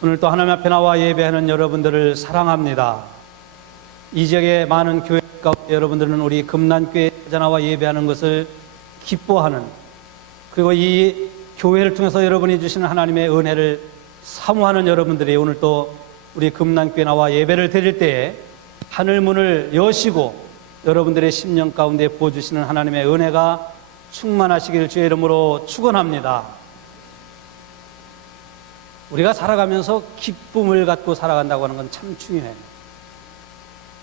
오늘 또 하나님 앞에 나와 예배하는 여러분들을 사랑합니다. 이 지역의 많은 교회 가운데 여러분들은 우리 금난교회 나와 예배하는 것을 기뻐하는 그리고 이 교회를 통해서 여러분이 주시는 하나님의 은혜를 사모하는 여러분들이 오늘 또 우리 금난교회 나와 예배를 드릴 때에 하늘 문을 여시고 여러분들의 심령 가운데 부어주시는 하나님의 은혜가 충만하시기를 주의 이름으로 축원합니다. 우리가 살아가면서 기쁨을 갖고 살아간다고 하는 건 참 중요해요.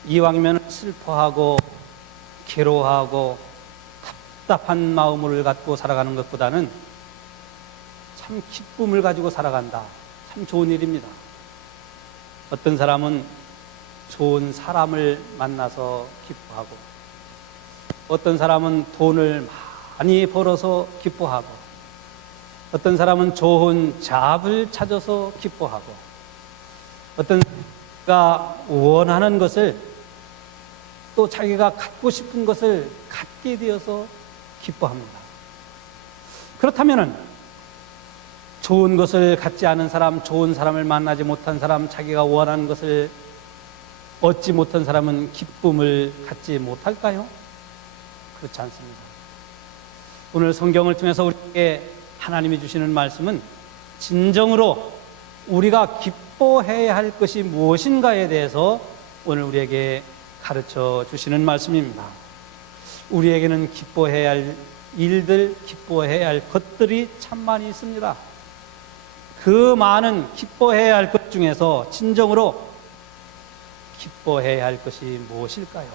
이왕이면 슬퍼하고 괴로워하고 답답한 마음을 갖고 살아가는 것보다는 참 기쁨을 가지고 살아간다. 참 좋은 일입니다. 어떤 사람은 좋은 사람을 만나서 기뻐하고 어떤 사람은 돈을 많이 벌어서 기뻐하고 어떤 사람은 좋은 잡을 찾아서 기뻐하고 어떤 자기가 원하는 것을 또 자기가 갖고 싶은 것을 갖게 되어서 기뻐합니다. 그렇다면은 좋은 것을 갖지 않은 사람, 좋은 사람을 만나지 못한 사람, 자기가 원하는 것을 얻지 못한 사람은 기쁨을 갖지 못할까요? 그렇지 않습니다. 오늘 성경을 통해서 우리에게 하나님이 주시는 말씀은 진정으로 우리가 기뻐해야 할 것이 무엇인가에 대해서 오늘 우리에게 가르쳐 주시는 말씀입니다. 우리에게는 기뻐해야 할 일들, 기뻐해야 할 것들이 참 많이 있습니다. 그 많은 기뻐해야 할 것 중에서 진정으로 기뻐해야 할 것이 무엇일까요?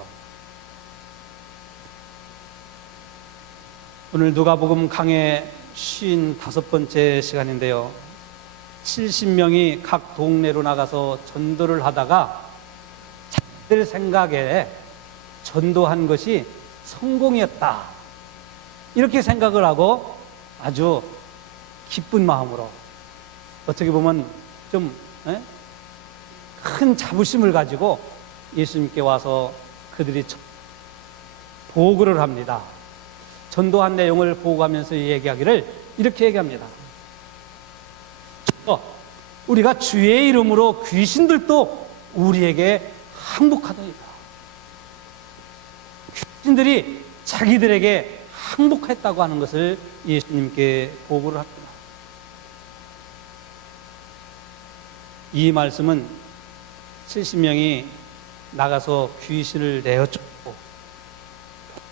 오늘 누가복음 강의 55번째 시간인데요. 70명이 각 동네로 나가서 전도를 하다가 자기들 생각에 전도한 것이 성공이었다. 이렇게 생각을 하고 아주 기쁜 마음으로 어떻게 보면 좀큰 자부심을 가지고 예수님께 와서 그들이 보고를 합니다. 전도한 내용을 보고하면서 얘기하기를 이렇게 얘기합니다. 어, 우리가 주의 이름으로 귀신들도 우리에게 항복하더이다. 귀신들이 자기들에게 항복했다고 하는 것을 예수님께 보고를 합니다. 이 말씀은 70명이 나가서 귀신을 내어쫓고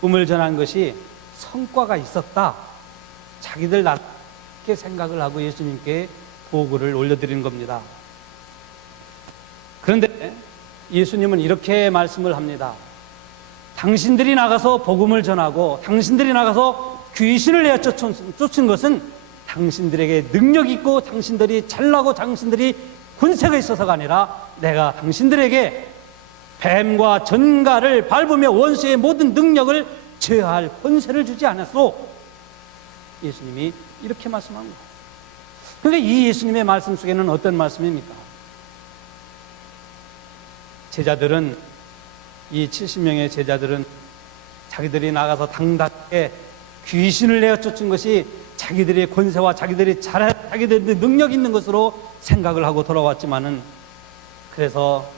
꿈을 전한 것이 성과가 있었다. 자기들 낮게 생각을 하고 예수님께 보고를 올려드리는 겁니다. 그런데 예수님은 이렇게 말씀을 합니다. 당신들이 나가서 복음을 전하고 당신들이 나가서 귀신을 내어 쫓은 것은 당신들에게 능력 있고 당신들이 잘나고 당신들이 군세가 있어서가 아니라 내가 당신들에게 뱀과 전갈을 밟으며 원수의 모든 능력을 제어할 권세를 주지 않았소. 예수님이 이렇게 말씀합니다. 그러니까 이 예수님의 말씀 속에는 어떤 말씀입니까? 제자들은 이 70명의 제자들은 자기들이 나가서 당당하게 귀신을 내어 쫓은 것이 자기들의 권세와 자기들이 잘 자기들의 능력 있는 것으로 생각을 하고 돌아왔지만은 그래서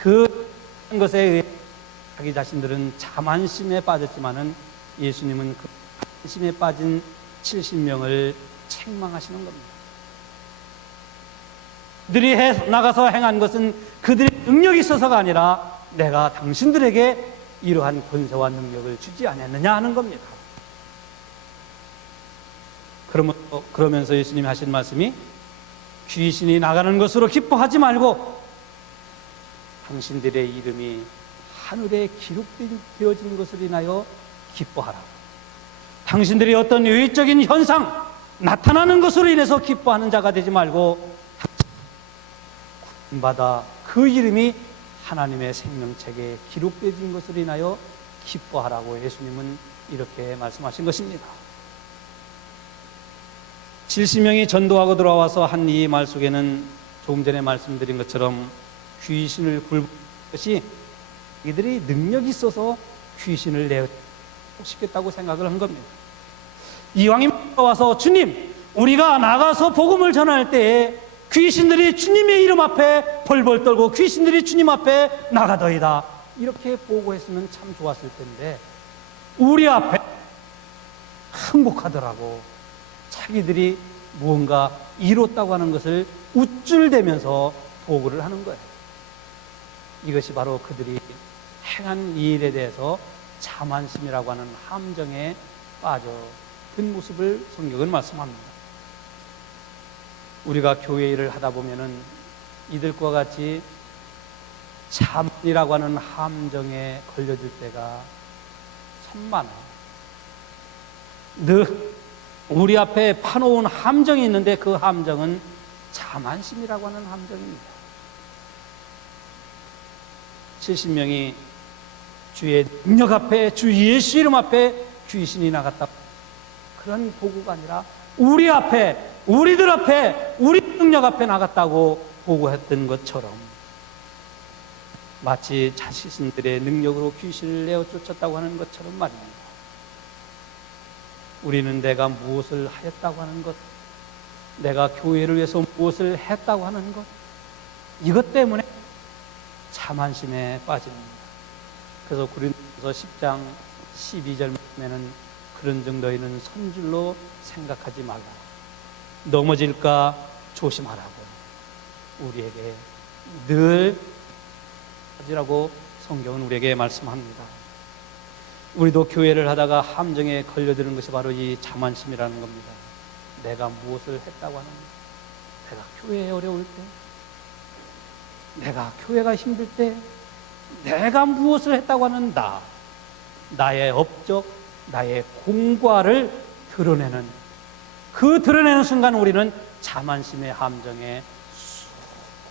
그 것에 의해 자기 자신들은 자만심에 빠졌지만은 예수님은 그 자만심에 빠진 70명을 책망하시는 겁니다. 그들이 해, 나가서 행한 것은 그들의 능력이 있어서가 아니라 내가 당신들에게 이러한 권세와 능력을 주지 않았느냐 하는 겁니다. 그러면서 예수님이 하신 말씀이 귀신이 나가는 것으로 기뻐하지 말고 당신들의 이름이 하늘에 기록되어진 것을 인하여 기뻐하라. 당신들이 어떤 외적인 현상, 나타나는 것으로 인해서 기뻐하는 자가 되지 말고 받아 그 이름이 하나님의 생명책에 기록되어진 것을 인하여 기뻐하라고 예수님은 이렇게 말씀하신 것입니다. 70명이 전도하고 돌아와서 한 이 말 속에는 조금 전에 말씀드린 것처럼 귀신을 굴 것이 이들이 능력이 있어서 귀신을 내시겠다고 생각을 한 겁니다. 이왕이면 와서 주님, 우리가 나가서 복음을 전할 때에 귀신들이 주님의 이름 앞에 벌벌 떨고 귀신들이 주님 앞에 나가더이다. 이렇게 보고했으면 참 좋았을 텐데 우리 앞에 항복하더라고. 자기들이 무언가 이뤘다고 하는 것을 우쭐대면서 보고를 하는 거예요. 이것이 바로 그들이 행한 이 일에 대해서 자만심이라고 하는 함정에 빠져 든 모습을 성경은 말씀합니다. 우리가 교회 일을 하다 보면은 이들과 같이 참이라고 하는 함정에 걸려들 때가 참 많아요. 늘 우리 앞에 파놓은 함정이 있는데 그 함정은 자만심이라고 하는 함정입니다. 70명이 주의 능력 앞에 주 예수 이름 앞에 귀신이 나갔다. 그런 보고가 아니라 우리 앞에 우리들 앞에 우리 능력 앞에 나갔다고 보고했던 것처럼 마치 자신들의 능력으로 귀신을 내어 쫓았다고 하는 것처럼 말입니다. 우리는 내가 무엇을 하였다고 하는 것, 내가 교회를 위해서 무엇을 했다고 하는 것, 이것 때문에 자만심에 빠집니다. 그래서 구린도서 10장 12절 말에는 그런 정도에는 선줄로 생각하지 말라. 넘어질까 조심하라고 우리에게 늘 하지라고 성경은 우리에게 말씀합니다. 우리도 교회를 하다가 함정에 걸려드는 것이 바로 이 자만심이라는 겁니다. 내가 무엇을 했다고 하는 것. 내가 교회에 어려울 때, 내가 교회가 힘들 때, 내가 무엇을 했다고 하는 나, 나의 업적, 나의 공과를 드러내는 그 드러내는 순간 우리는 자만심의 함정에 쑥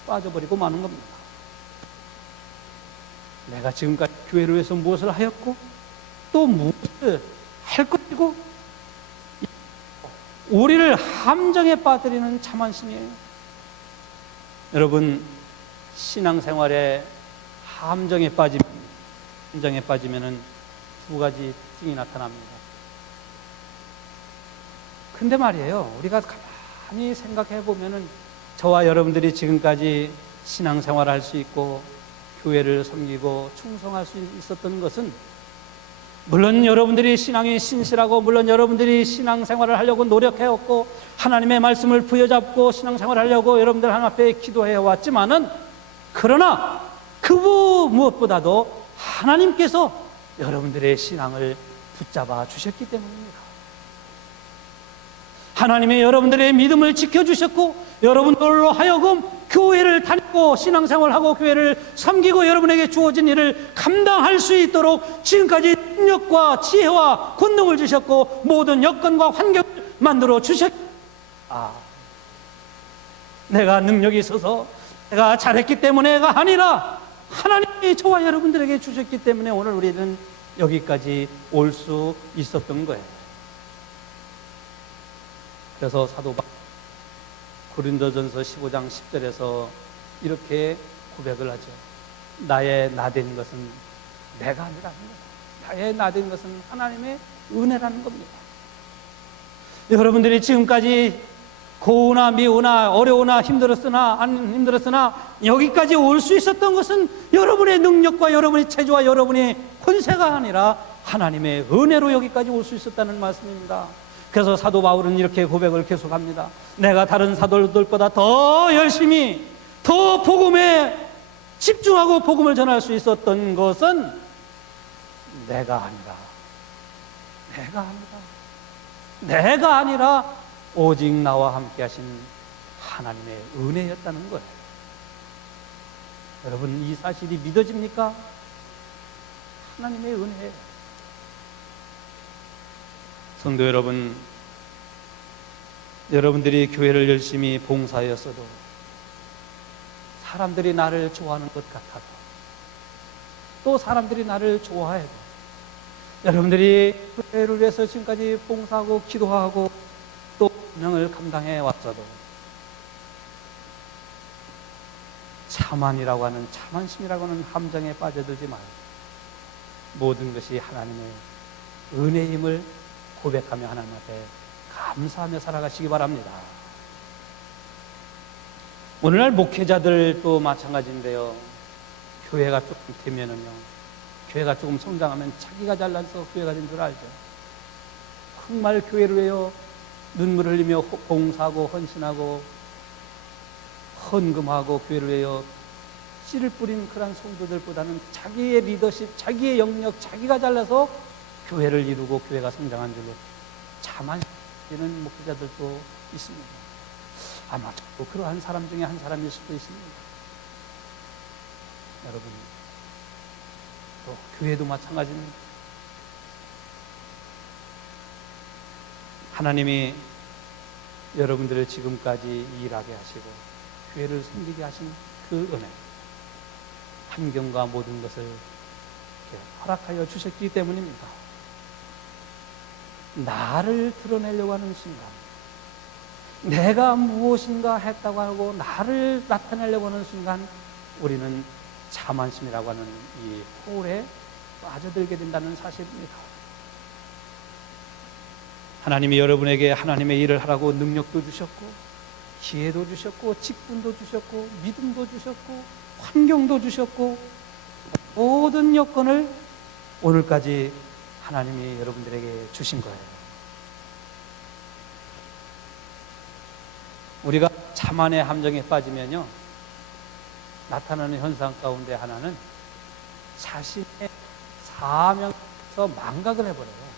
빠져버리고 마는 겁니다. 내가 지금까지 교회를 위해서 무엇을 하였고 또 무엇을 할 것이고 우리를 함정에 빠뜨리는 자만심이에요. 여러분 신앙생활에 함정에 빠지면 함정에 빠지면은 두 가지 특징이 나타납니다. 근데 말이에요. 우리가 가만히 생각해 보면은 저와 여러분들이 지금까지 신앙생활을 할 수 있고 교회를 섬기고 충성할 수 있었던 것은 물론 여러분들이 신앙이 신실하고 물론 여러분들이 신앙생활을 하려고 노력해왔고 하나님의 말씀을 부여잡고 신앙생활을 하려고 여러분들 하나님 앞에 기도해 왔지만은 그러나 그 무엇보다도 하나님께서 여러분들의 신앙을 붙잡아 주셨기 때문입니다. 하나님의 여러분들의 믿음을 지켜주셨고 여러분들로 하여금 교회를 다니고 신앙생활하고 교회를 섬기고 여러분에게 주어진 일을 감당할 수 있도록 지금까지 능력과 지혜와 권능을 주셨고 모든 여건과 환경을 만들어 주셨. 아, 내가 능력이 있어서 내가 잘했기 때문에가 아니라 하나님이 저와 여러분들에게 주셨기 때문에 오늘 우리는 여기까지 올 수 있었던 거예요. 그래서 사도 바 고린도전서 15장 10절에서 이렇게 고백을 하죠. 나의 나된 것은 내가 아니라는 거예요. 나의 나된 것은 하나님의 은혜라는 겁니다. 여러분들이 지금까지 고우나 미우나 어려우나 힘들었으나 안 힘들었으나 여기까지 올 수 있었던 것은 여러분의 능력과 여러분의 체조와 여러분의 권세가 아니라 하나님의 은혜로 여기까지 올 수 있었다는 말씀입니다. 그래서 사도 바울은 이렇게 고백을 계속합니다. 내가 다른 사도들보다 더 열심히 더 복음에 집중하고 복음을 전할 수 있었던 것은 내가 아니라 내가 아니라 내가 아니라 오직 나와 함께 하신 하나님의 은혜였다는 거예요. 여러분 이 사실이 믿어집니까? 하나님의 은혜예요. 성도 여러분, 여러분들이 교회를 열심히 봉사하였어도 사람들이 나를 좋아하는 것 같아도 또 사람들이 나를 좋아해도 여러분들이 교회를 위해서 지금까지 봉사하고 기도하고 또 운영을 감당해 왔어도 차만이라고 하는 차만심이라고 하는 함정에 빠져들지 말고 모든 것이 하나님의 은혜임을 고백하며 하나님 앞에 감사하며 살아가시기 바랍니다. 오늘날 목회자들도 마찬가지인데요. 교회가 조금 되면은요. 교회가 조금 성장하면 자기가 잘나서 교회가 된 줄 알죠. 정말 교회를 위하여 눈물 흘리며 호- 봉사하고 헌신하고 헌금하고 교회를 위하여 씨를 뿌린 그런 성도들보다는 자기의 리더십, 자기의 영역, 자기가 잘나서 교회를 이루고 교회가 성장한 줄로 자만시는 목회자들도 있습니다. 아마 또 그러한 사람 중에 한 사람일 수도 있습니다. 여러분, 또 교회도 마찬가지입니다. 하나님이 여러분들을 지금까지 일하게 하시고 교회를 섬기게 하신 그 은혜, 환경과 모든 것을 허락하여 주셨기 때문입니다. 나를 드러내려고 하는 순간, 내가 무엇인가 했다고 하고 나를 나타내려고 하는 순간, 우리는 자만심이라고 하는 이 홀에 빠져들게 된다는 사실입니다. 하나님이 여러분에게 하나님의 일을 하라고 능력도 주셨고, 기회도 주셨고, 직분도 주셨고, 믿음도 주셨고, 환경도 주셨고, 모든 여건을 오늘까지 하나님이 여러분들에게 주신 거예요. 우리가 자만의 함정에 빠지면요, 나타나는 현상 가운데 하나는 자신의 사명에서 망각을 해버려요.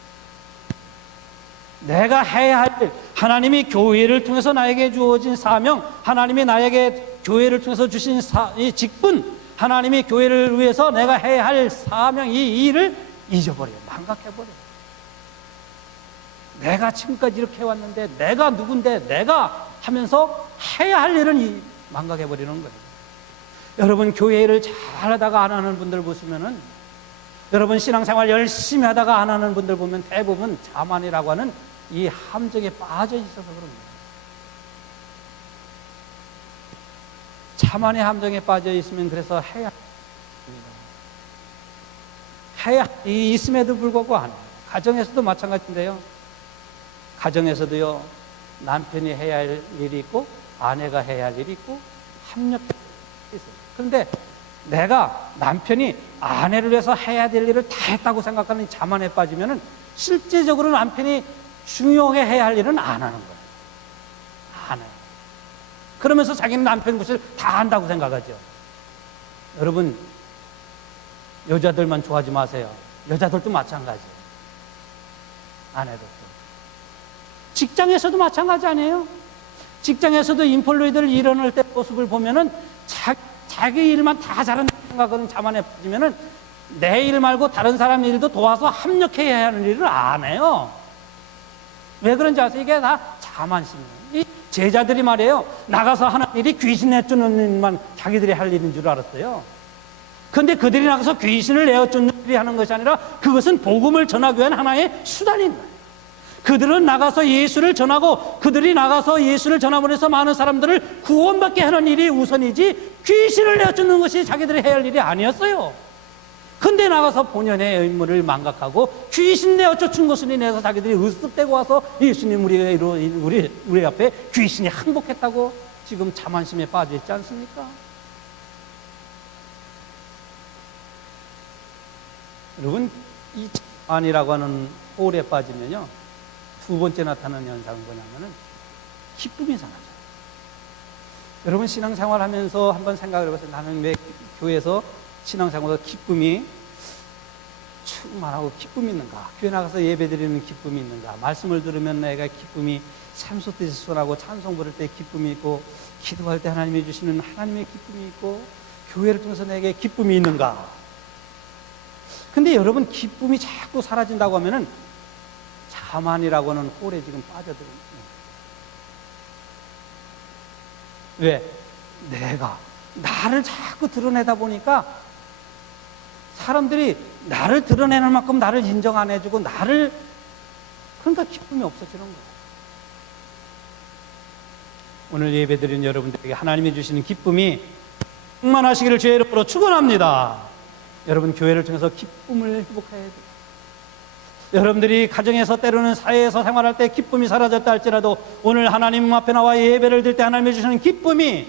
내가 해야 할 일, 하나님이 교회를 통해서 나에게 주어진 사명, 하나님이 나에게 교회를 통해서 주신 사, 이 직분, 하나님이 교회를 위해서 내가 해야 할 사명, 이 일을 잊어버려요. 망각해버려요. 내가 지금까지 이렇게 왔는데, 내가 누군데, 내가 하면서 해야 할 일은 이 망각해버리는 거예요. 여러분, 교회를 잘 하다가 안 하는 분들 보시면은, 여러분, 신앙생활 열심히 하다가 안 하는 분들 보면 대부분 자만이라고 하는 이 함정에 빠져 있어서 그럽니다. 자만의 함정에 빠져 있으면 그래서 해야. 해야 이 있음에도 불구하고 안. 가정에서도 마찬가지인데요. 가정에서도요 남편이 해야 할 일이 있고 아내가 해야 할 일이 있고 합력 있어요. 그런데 내가 남편이 아내를 위해서 해야 될 일을 다 했다고 생각하는 자만에 빠지면은 실제적으로 남편이 중요하게 해야 할 일은 안 하는 거예요. 안 해요. 그러면서 자기는 남편 것을 다 한다고 생각하죠. 여러분, 여자들만 좋아하지 마세요. 여자들도 마찬가지예요. 아내들도. 직장에서도 마찬가지 아니에요? 직장에서도 인폴로이들 일어날 때 모습을 보면은 자, 자기 일만 다 잘한다고 생각하는 자만에 빠지면은 내 일 말고 다른 사람 일도 도와서 합력해야 하는 일을 안 해요. 왜 그런지 아세요? 이게 다 자만심이에요. 이 제자들이 말이에요. 나가서 하는 일이 귀신 내쫓는 일만 자기들이 할 일인 줄 알았어요. 근데 그들이 나가서 귀신을 내어쫓는 일이 하는 것이 아니라 그것은 복음을 전하기 위한 하나의 수단인 거예요. 그들은 나가서 예수를 전하고 그들이 나가서 예수를 전함으로 해서 많은 사람들을 구원받게 하는 일이 우선이지 귀신을 내쫓는 것이 자기들이 해야 할 일이 아니었어요. 근데 나가서 본연의 의무를 망각하고 귀신 내어 쫓은 것을 인해서 자기들이 으쓱대고 와서 예수님 우리 우리 우리 앞에 귀신이 항복했다고 지금 자만심에 빠져 있지 않습니까? 여러분 이 자만이라고 하는 홀에 빠지면요 두 번째 나타나는 현상은 뭐냐면은 기쁨이 상하죠. 여러분 신앙생활 하면서 한번 생각을 해보세요. 나는 왜 교회에서 신앙생활에서 기쁨이 충만하고 기쁨이 있는가? 교회 나가서 예배 드리는 기쁨이 있는가? 말씀을 들으면 내가 기쁨이 샘솟듯이 쏟아고 찬송 부를 때 기쁨이 있고 기도할 때 하나님이 주시는 하나님의 기쁨이 있고 교회를 통해서 내게 기쁨이 있는가? 근데 여러분 기쁨이 자꾸 사라진다고 하면은 자만이라고 하는 홀에 지금 빠져들어요. 왜? 내가 나를 자꾸 드러내다 보니까 사람들이 나를 드러내는 만큼 나를 인정 안 해주고 나를 그러니까 기쁨이 없어지는 거예요. 오늘 예배드린 여러분들에게 하나님이 주시는 기쁨이 충만하시기를 주의 이름으로 축원합니다. 여러분 교회를 통해서 기쁨을 회복해야 돼요. 여러분들이 가정에서 때로는 사회에서 생활할 때 기쁨이 사라졌다 할지라도 오늘 하나님 앞에 나와 예배를 드릴 때 하나님이 주시는 기쁨이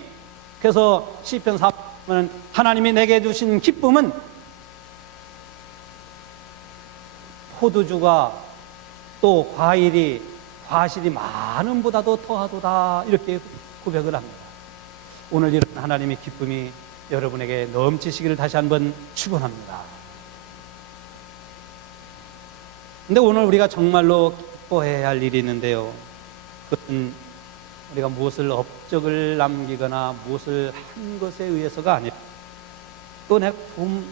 그래서 시편 4편은 하나님이 내게 주신 기쁨은 포도주가 또 과일이 과실이 많음보다도 더하도다 이렇게 고백을 합니다. 오늘 이런 하나님의 기쁨이 여러분에게 넘치시기를 다시 한번 축원합니다. 근데 오늘 우리가 정말로 기뻐해야 할 일이 있는데요. 그것은 우리가 무엇을 업적을 남기거나 무엇을 한 것에 의해서가 아니라 또 내가 좀,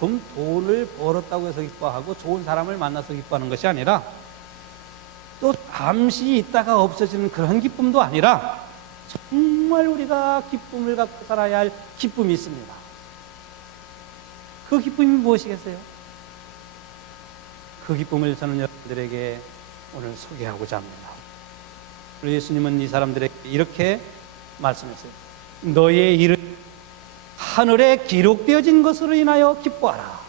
좀 돈을 벌었다고 해서 기뻐하고 좋은 사람을 만나서 기뻐하는 것이 아니라 또 잠시 있다가 없어지는 그런 기쁨도 아니라 정말 우리가 기쁨을 갖고 살아야 할 기쁨이 있습니다. 그 기쁨이 무엇이겠어요? 그 기쁨을 저는 여러분들에게 오늘 소개하고자 합니다. 우리 예수님은 이 사람들에게 이렇게 말씀했어요. 너의 이름 하늘에 기록되어진 것으로 인하여 기뻐하라.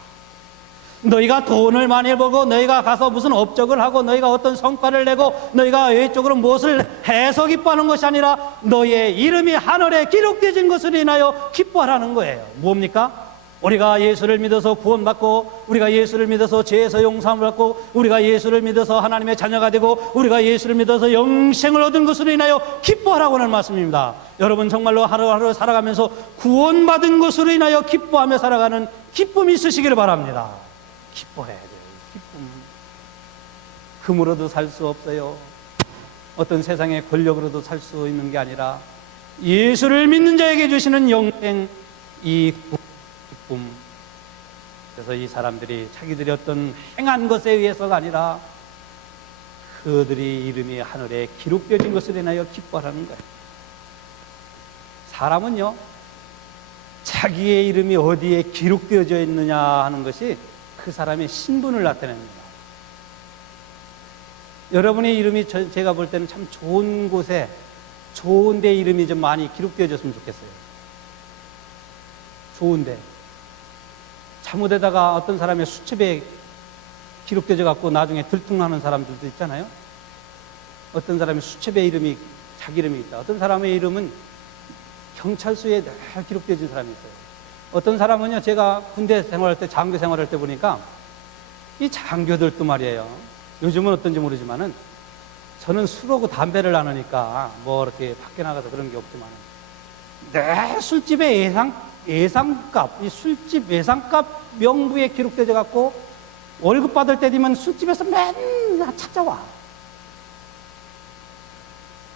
너희가 돈을 많이 벌고 너희가 가서 무슨 업적을 하고 너희가 어떤 성과를 내고 너희가 외적으로 무엇을 해서 기뻐하는 것이 아니라 너희의 이름이 하늘에 기록되어진 것으로 인하여 기뻐하라는 거예요. 뭡니까? 우리가 예수를 믿어서 구원받고 우리가 예수를 믿어서 죄에서 용서함을 받고 우리가 예수를 믿어서 하나님의 자녀가 되고 우리가 예수를 믿어서 영생을 얻은 것으로 인하여 기뻐하라고 하는 말씀입니다. 여러분 정말로 하루하루 살아가면서 구원받은 것으로 인하여 기뻐하며 살아가는 기쁨이 있으시기를 바랍니다. 기뻐해야 돼요. 기쁨. 금으로도 살 수 없어요. 어떤 세상의 권력으로도 살 수 있는 게 아니라 예수를 믿는 자에게 주시는 영생 이 기쁨. 그래서 이 사람들이 자기들이 어떤 행한 것에 의해서가 아니라 그들이 이름이 하늘에 기록되어진 것을 인하여 기뻐하는 거예요. 사람은요, 자기의 이름이 어디에 기록되어져 있느냐 하는 것이 그 사람의 신분을 나타냅니다. 여러분의 이름이 저- 제가 볼 때는 참 좋은 곳에 좋은 데 이름이 좀 많이 기록되어졌으면 좋겠어요. 좋은 데. 잘못에다가 어떤 사람의 수첩에 기록되어 갖고 나중에 들통나는 사람들도 있잖아요. 어떤 사람의 수첩에 이름이 자기 이름이 있다. 어떤 사람의 이름은 경찰서에 늘 기록되어진 사람이 있어요. 어떤 사람은요, 제가 군대 생활할 때, 장교 생활할 때 보니까 이 장교들도 말이에요. 요즘은 어떤지 모르지만은 저는 술하고 담배를 안 하니까 뭐 이렇게 밖에 나가서 그런 게 없지만 내 술집의 예상, 예상값, 이 술집 예상값 명부에 기록되어 갖고 월급 받을 때 되면 술집에서 맨날 찾아와.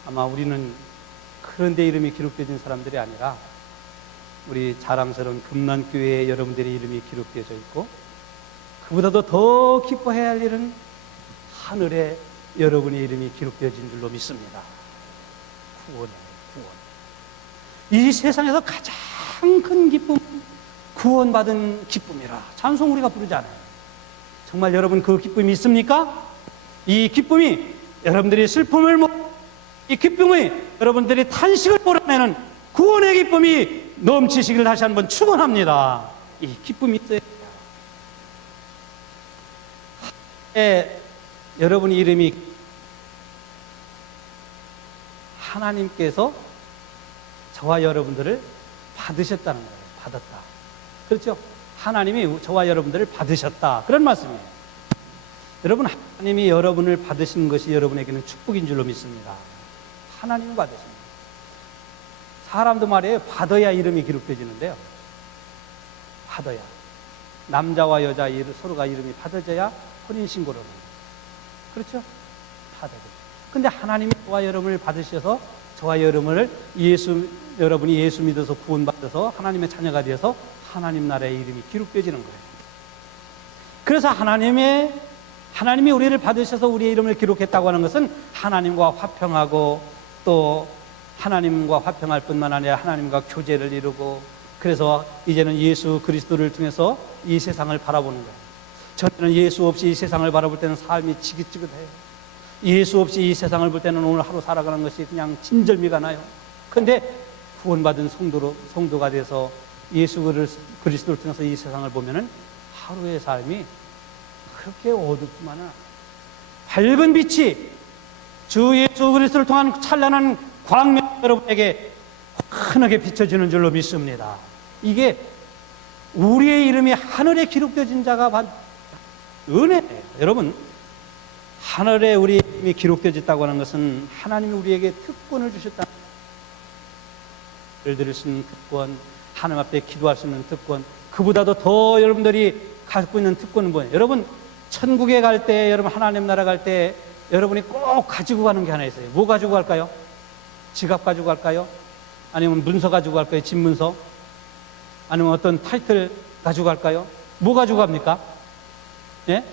아마 우리는 그런 데 이름이 기록되어진 사람들이 아니라 우리 자랑스러운 금난교회에 여러분들의 이름이 기록되어져 있고 그보다도 더 기뻐해야 할 일은 하늘에 여러분의 이름이 기록되어진 줄로 믿습니다. 구원에 구원. 이 세상에서 가장 큰 기쁨, 구원받은 기쁨이라 찬송 우리가 부르잖아요. 정말 여러분 그 기쁨이 있습니까? 이 기쁨이 여러분들이 슬픔을 못, 이 기쁨이 여러분들이 탄식을 몰아내는 구원의 기쁨이 넘치시기를 다시 한번 축원합니다. 이 기쁨이 있어야. 에, 여러분 이름이 하나님께서 저와 여러분들을 받으셨다는 거예요. 받았다. 그렇죠? 하나님이 저와 여러분들을 받으셨다. 그런 말씀이에요. 여러분, 하나님이 여러분을 받으신 것이 여러분에게는 축복인 줄로 믿습니다. 하나님이 받으십니다. 사람도 말이에요. 받아야 이름이 기록되지는데요. 받아야. 남자와 여자 서로가 이름이 받아져야 혼인신고를 합니다. 그렇죠? 받아야 돼. 근데 하나님이 저와 여러분을 받으셔서 저와 여러분을 예수, 여러분이 예수 믿어서 구원받아서 하나님의 자녀가 되어서 하나님 나라의 이름이 기록되지는 거예요. 그래서 하나님의, 하나님이 우리를 받으셔서 우리의 이름을 기록했다고 하는 것은 하나님과 화평하고 또 하나님과 화평할 뿐만 아니라 하나님과 교제를 이루고 그래서 이제는 예수 그리스도를 통해서 이 세상을 바라보는 거예요. 저는 예수 없이 이 세상을 바라볼 때는 삶이 지긋지긋해요. 예수 없이 이 세상을 볼 때는 오늘 하루 살아가는 것이 그냥 진절미가 나요. 근데 구원받은 성도로, 성도가 돼서 예수 그리스도를 통해서 이 세상을 보면은 하루의 삶이 그렇게 어둡지만은 밝은 빛이 주 예수 그리스도를 통한 찬란한 광명 여러분에게 환하게 비춰지는 줄로 믿습니다. 이게 우리의 이름이 하늘에 기록되어진 자가 받 은혜예요. 여러분, 하늘에 우리 이름이 기록되어졌다고 하는 것은 하나님이 우리에게 특권을 주셨다. 를 들을 수 있는 특권, 하나님 앞에 기도할 수 있는 특권, 그보다도 더 여러분들이 갖고 있는 특권은 뭐예요? 여러분, 천국에 갈 때, 여러분 하나님 나라 갈 때, 여러분이 꼭 가지고 가는 게 하나 있어요. 뭐 가지고 갈까요? 지갑 가지고 갈까요? 아니면 문서 가지고 갈까요? 집 문서? 아니면 어떤 타이틀 가지고 갈까요? 뭐 가지고 갑니까? 예?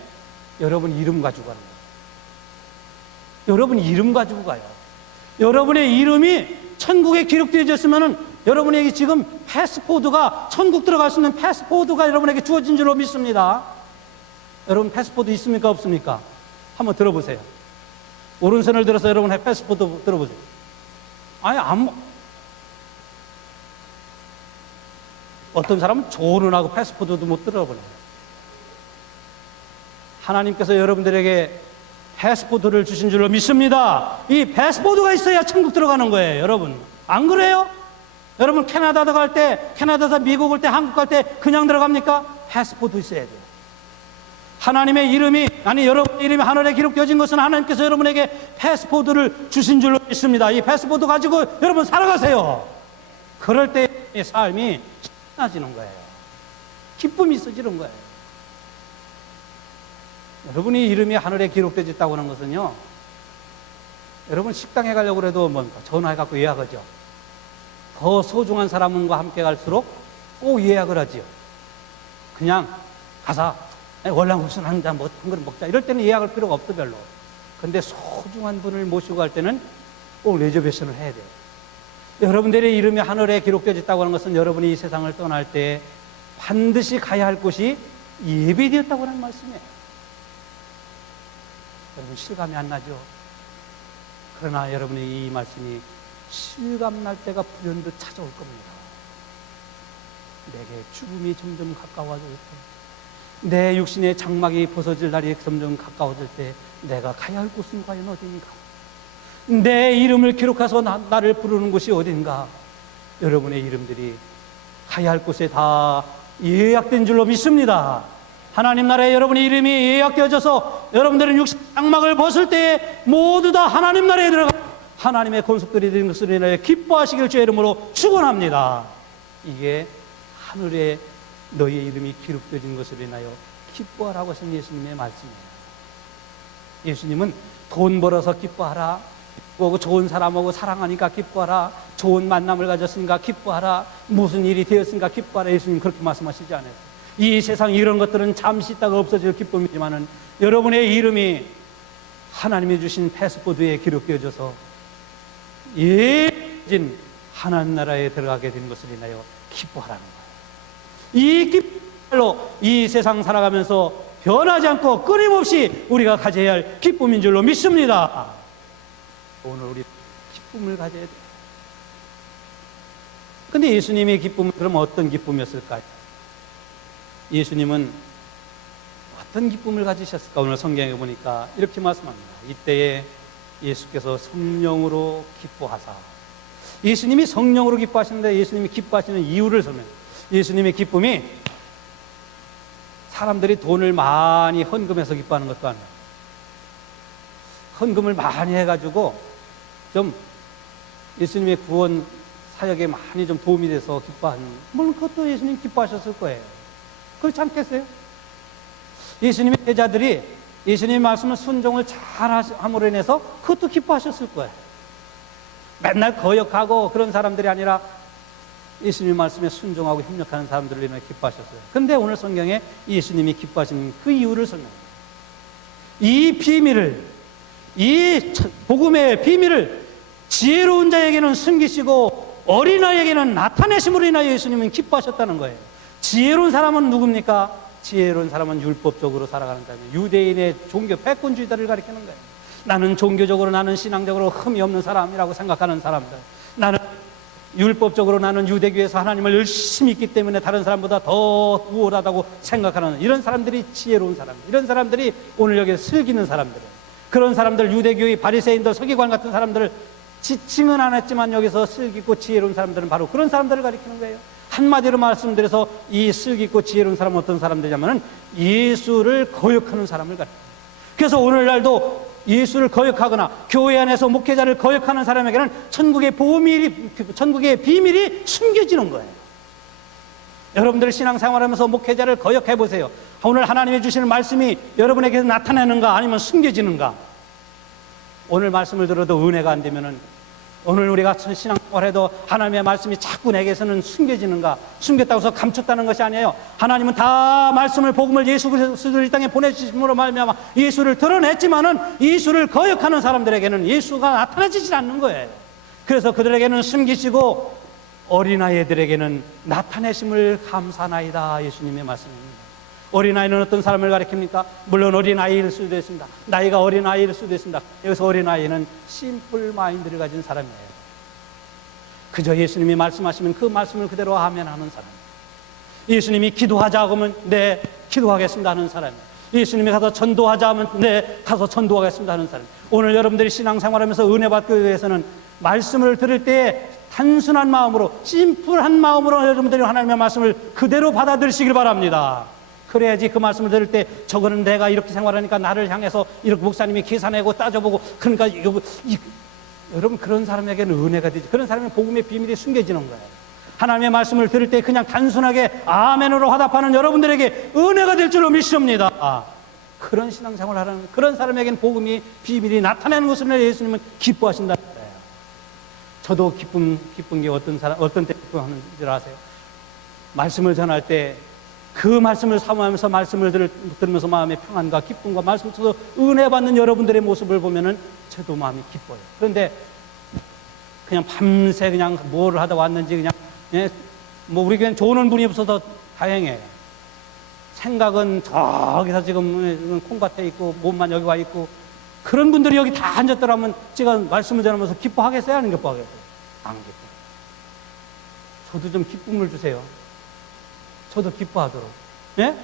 여러분 이름 가지고 가는 거예요. 여러분 이름 가지고 가요. 여러분의 이름이 천국에 기록되어졌으면은 여러분에게 지금 패스포드가 천국 들어갈 수 있는 패스포드가 여러분에게 주어진 줄로 믿습니다. 여러분 패스포드 있습니까 없습니까? 한번 들어보세요. 오른손을 들어서 여러분의 패스포드 들어보세요. 아니 아무 어떤 사람은 조언하고 패스포드도 못 들어보네요. 하나님께서 여러분들에게 패스포드를 주신 줄로 믿습니다. 이 패스포드가 있어야 천국 들어가는 거예요, 여러분. 안 그래요? 여러분 캐나다 갈 때, 캐나다에서 미국 올 때, 한국 갈 때 그냥 들어갑니까? 패스포드 있어야 돼요. 하나님의 이름이 아니 여러분 이름이 하늘에 기록되어진 것은 하나님께서 여러분에게 패스포드를 주신 줄로 믿습니다. 이 패스포드 가지고 여러분 살아가세요. 그럴 때이 삶이 신나지는 거예요. 기쁨이 있어지는 거예요. 여러분이 이름이 하늘에 기록되었다고 하는 것은요. 여러분 식당에 가려고 해도 뭡니까? 전화해 갖고 예약하죠. 더 소중한 사람과 함께 갈수록 꼭 예약을 하지요. 그냥 가서 월남국수는 한잔 뭐, 한 그릇 먹자. 이럴 때는 예약할 필요가 없어 별로. 근데 소중한 분을 모시고 갈 때는 꼭 레저베이션을 해야 돼요. 여러분들의 이름이 하늘에 기록되어졌다고 하는 것은 여러분이 이 세상을 떠날 때 반드시 가야 할 곳이 예비되었다고 하는 말씀이에요. 여러분 실감이 안 나죠? 그러나 여러분의 이 말씀이 실감 날 때가 불현듯 찾아올 겁니다. 내게 죽음이 점점 가까워질 때, 내 육신의 장막이 벗어질 날이 점점 가까워질 때, 내가 가야 할 곳은 과연 어디인가? 내 이름을 기록해서 나, 나를 부르는 곳이 어딘가? 여러분의 이름들이 가야 할 곳에 다 예약된 줄로 믿습니다. 하나님 나라에 여러분의 이름이 예약되어져서 여러분들은 육신 장막을 벗을 때 모두 다 하나님 나라에 들어가 하나님의 권속들이 되는 것을 인하여 기뻐하시길 주의 이름으로 축원합니다. 이게 하늘에 너희의 이름이 기록되어진 것을 인하여 기뻐하라고 하신 예수님의 말씀이에요. 예수님은 돈 벌어서 기뻐하라. 뭐 좋은 사람하고 사랑하니까 기뻐하라. 좋은 만남을 가졌으니까 기뻐하라. 무슨 일이 되었으니까 기뻐하라. 예수님 그렇게 말씀하시지 않아요. 이 세상 이런 것들은 잠시 있다가 없어질 기쁨이지만은 여러분의 이름이 하나님이 주신 패스포드에 기록되어져서 예진 하나님 나라에 들어가게 된 것을 인하여 기뻐하라는 거예요. 이 기쁨으로 이 세상 살아가면서 변하지 않고 끊임없이 우리가 가져야 할 기쁨인 줄로 믿습니다. 오늘 우리 기쁨을 가져야 돼요. 근데 예수님의 기쁨은 그럼 어떤 기쁨이었을까요? 예수님은 어떤 기쁨을 가지셨을까? 오늘 성경에 보니까 이렇게 말씀합니다. 이때에 예수께서 성령으로 기뻐하사. 예수님이 성령으로 기뻐하시는데 예수님이 기뻐하시는 이유를 설명. 예수님의 기쁨이 사람들이 돈을 많이 헌금해서 기뻐하는 것도 아니에요. 헌금을 많이 해가지고 좀 예수님의 구원 사역에 많이 좀 도움이 돼서 기뻐하는, 물론 그것도 예수님 기뻐하셨을 거예요. 그렇지 않겠어요? 예수님의 제자들이 예수님의 말씀을 순종을 잘 함으로 인해서 그것도 기뻐하셨을 거예요. 맨날 거역하고 그런 사람들이 아니라 예수님 말씀에 순종하고 협력하는 사람들을 인해 기뻐하셨어요. 근데 오늘 성경에 예수님이 기뻐하시는 그 이유를 설명해요. 이 비밀을, 이 복음의 비밀을 지혜로운 자에게는 숨기시고 어린아이에게는 나타내심으로 인하여 예수님은 기뻐하셨다는 거예요. 지혜로운 사람은 누굽니까? 지혜로운 사람은 율법적으로 살아가는 사람이에요. 유대인의 종교 패권주의자를 가리키는 거예요. 나는 종교적으로 나는 신앙적으로 흠이 없는 사람이라고 생각하는 사람들. 나는 율법적으로 나는 유대교에서 하나님을 열심히 있기 때문에 다른 사람보다 더 우월하다고 생각하는 이런 사람들이 지혜로운 사람. 이런 사람들이 오늘 여기 슬기는 사람들. 그런 사람들 유대교의 바리새인들 서기관 같은 사람들을 지칭은 안 했지만 여기서 슬기고 지혜로운 사람들은 바로 그런 사람들을 가리키는 거예요. 한마디로 말씀드려서 이 슬기고 지혜로운 사람은 어떤 사람들이냐면은 예수를 거역하는 사람을 가리킵니다. 그래서 오늘날도 예수를 거역하거나 교회 안에서 목회자를 거역하는 사람에게는 천국의 보밀이 천국의 비밀이 숨겨지는 거예요. 여러분들 신앙생활하면서 목회자를 거역해 보세요. 오늘 하나님이 주시는 말씀이 여러분에게 나타나는가 아니면 숨겨지는가? 오늘 말씀을 들어도 은혜가 안 되면은 오늘 우리가 신앙생활해도 하나님의 말씀이 자꾸 내게서는 숨겨지는가? 숨겼다고 해서 감췄다는 것이 아니에요. 하나님은 다 말씀을 복음을 예수 그리스도를 이 땅에 보내주심으로 말미암아 예수를 드러냈지만은 예수를 거역하는 사람들에게는 예수가 나타나지질 않는 거예요. 그래서 그들에게는 숨기시고 어린아이들에게는 나타내심을 감사나이다 예수님의 말씀입니다. 어린아이는 어떤 사람을 가리킵니까? 물론 어린아이일 수도 있습니다. 나이가 어린아이일 수도 있습니다. 여기서 어린아이는 심플 마인드를 가진 사람이에요. 그저 예수님이 말씀하시면 그 말씀을 그대로 하면 하는 사람. 예수님이 기도하자 하면 네, 기도하겠습니다 하는 사람. 예수님이 가서 전도하자 하면 네, 가서 전도하겠습니다 하는 사람. 오늘 여러분들이 신앙생활하면서 은혜 받기 위해서는 말씀을 들을 때 단순한 마음으로 심플한 마음으로 여러분들이 하나님의 말씀을 그대로 받아들이시길 바랍니다. 그래야지 그 말씀을 들을 때 저거는 내가 이렇게 생활하니까 나를 향해서 이렇게 목사님이 계산하고 따져보고 그러니까 이거 이, 여러분 그런 사람에게는 은혜가 되지 그런 사람의 복음의 비밀이 숨겨지는 거예요. 하나님의 말씀을 들을 때 그냥 단순하게 아멘으로 화답하는 여러분들에게 은혜가 될 줄로 믿습니다. 아, 그런 신앙생활을 하는 그런 사람에게는 복음이 비밀이 나타나는 것을 예수님은 기뻐하신다. 저도 기쁨 기쁜 게 어떤 사람 어떤 때 기뻐하는 줄 아세요? 말씀을 전할 때 그 말씀을 사모하면서 말씀을 들, 들으면서 마음의 평안과 기쁨과 말씀을 통해서 은혜 받는 여러분들의 모습을 보면은 저도 마음이 기뻐요. 그런데 그냥 밤새 그냥 뭘 하다 왔는지 그냥 예, 뭐 우리 교회는 좋은 분이 없어서 다행이에요. 생각은 저기서 지금 콩밭에 있고 몸만 여기 와 있고 그런 분들이 여기 다 앉았더라면 제가 말씀을 전하면서 기뻐하겠어요? 안 기뻐하겠어요? 안 기뻐요. 저도 좀 기쁨을 주세요. 저도 기뻐하도록. 예?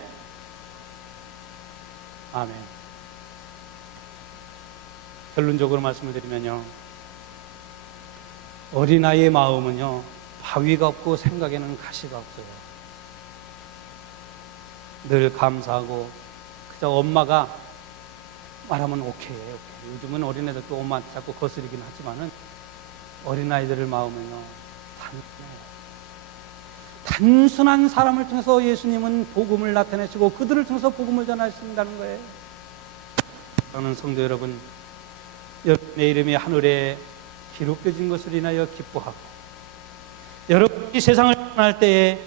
아멘. 결론적으로 말씀을 드리면요. 어린아이의 마음은요, 바위가 없고 생각에는 가시가 없어요. 늘 감사하고, 그저 엄마가 말하면 오케이, 오케이. 요즘은 어린애들도 엄마한테 자꾸 거스리긴 하지만은 어린아이들의 마음은요, 단순해요. 단순한 사람을 통해서 예수님은 복음을 나타내시고 그들을 통해서 복음을 전하신다는 거예요. 저는 성도 여러분, 여러분의 이름이 하늘에 기록되어진 것을 인하여 기뻐하고 여러분이 세상을 떠날 때에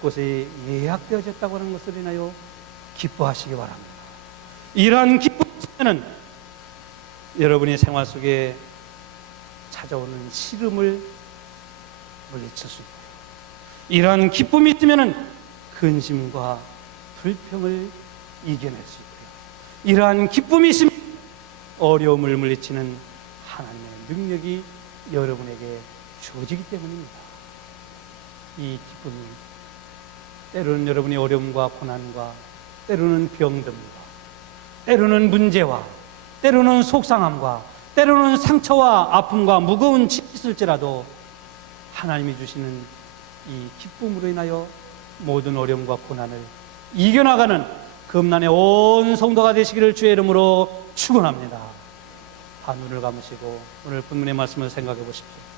곳에 예약되어졌다고 하는 것을 인하여 기뻐하시기 바랍니다. 이러한 기쁨은 여러분의 생활 속에 찾아오는 시름을 물리칠 수 있고 이러한 기쁨이 있으면 근심과 불평을 이겨낼 수 있고요. 이러한 기쁨이 있으면 어려움을 물리치는 하나님의 능력이 여러분에게 주어지기 때문입니다. 이 기쁨이 때로는 여러분의 어려움과 고난과 때로는 병듭니다. 때로는 문제와 때로는 속상함과 때로는 상처와 아픔과 무거운 있을지라도 하나님이 주시는 이 기쁨으로 인하여 모든 어려움과 고난을 이겨나가는 금난의 온 성도가 되시기를 주의 이름으로 축원합니다. 다 눈을 감으시고 오늘 본문의 말씀을 생각해 보십시오.